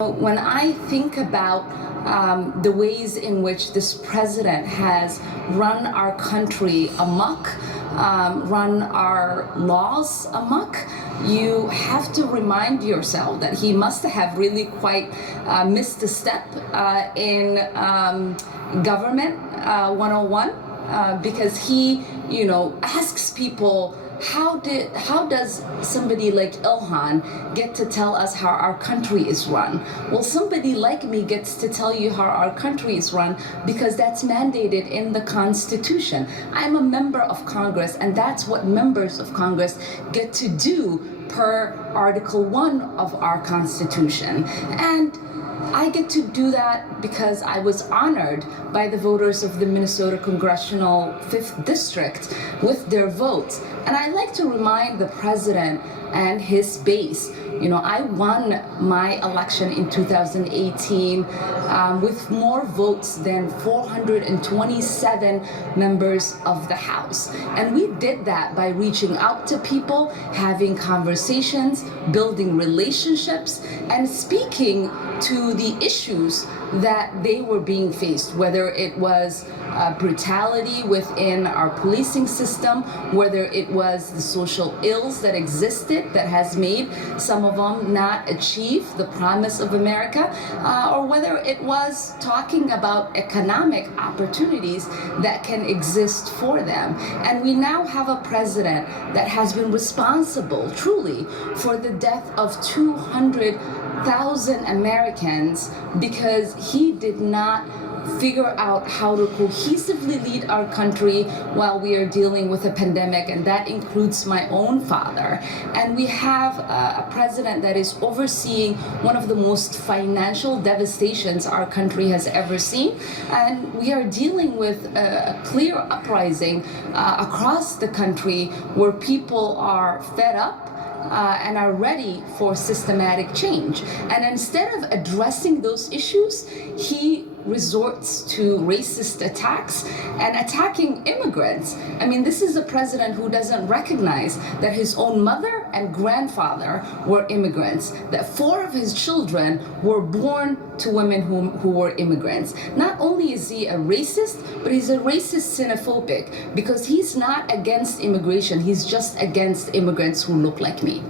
When I think about the ways in which this president has run our country amok, run our laws amok, you have to remind yourself that he must have really quite missed a step in government 101, because he, asks people, how does somebody like Ilhan get to tell us how our country is run? Well, somebody like me gets to tell you how our country is run because that's mandated in the Constitution. I'm a member of Congress, and that's what members of Congress get to do per Article 1 of our Constitution. And I get to do that because I was honored by the voters of the Minnesota Congressional 5th District with their votes. And I like to remind the president and his base, I won my election in 2018 with more votes than 427 members of the House. And we did that by reaching out to people, having conversations, building relationships, and speaking to the issues that they were being faced, whether it was brutality within our policing system, whether it was the social ills that existed that has made some of them not achieve the promise of America, or whether it was talking about economic opportunities that can exist for them. And we now have a president that has been responsible, truly, for the death of 200,000 Americans because he did not figure out how to cohesively lead our country while we are dealing with a pandemic, and that includes my own father. And we have a president that is overseeing one of the most financial devastations our country has ever seen, and we are dealing with a clear uprising across the country where people are fed up and are ready for systematic change. And instead of addressing those issues, he resorts to racist attacks and attacking immigrants. I mean, this is a president who doesn't recognize that his own mother and grandfather were immigrants, that 4 of his children were born to women who were immigrants. Not only is he a racist, but he's a racist xenophobic because he's not against immigration, he's just against immigrants who look like me.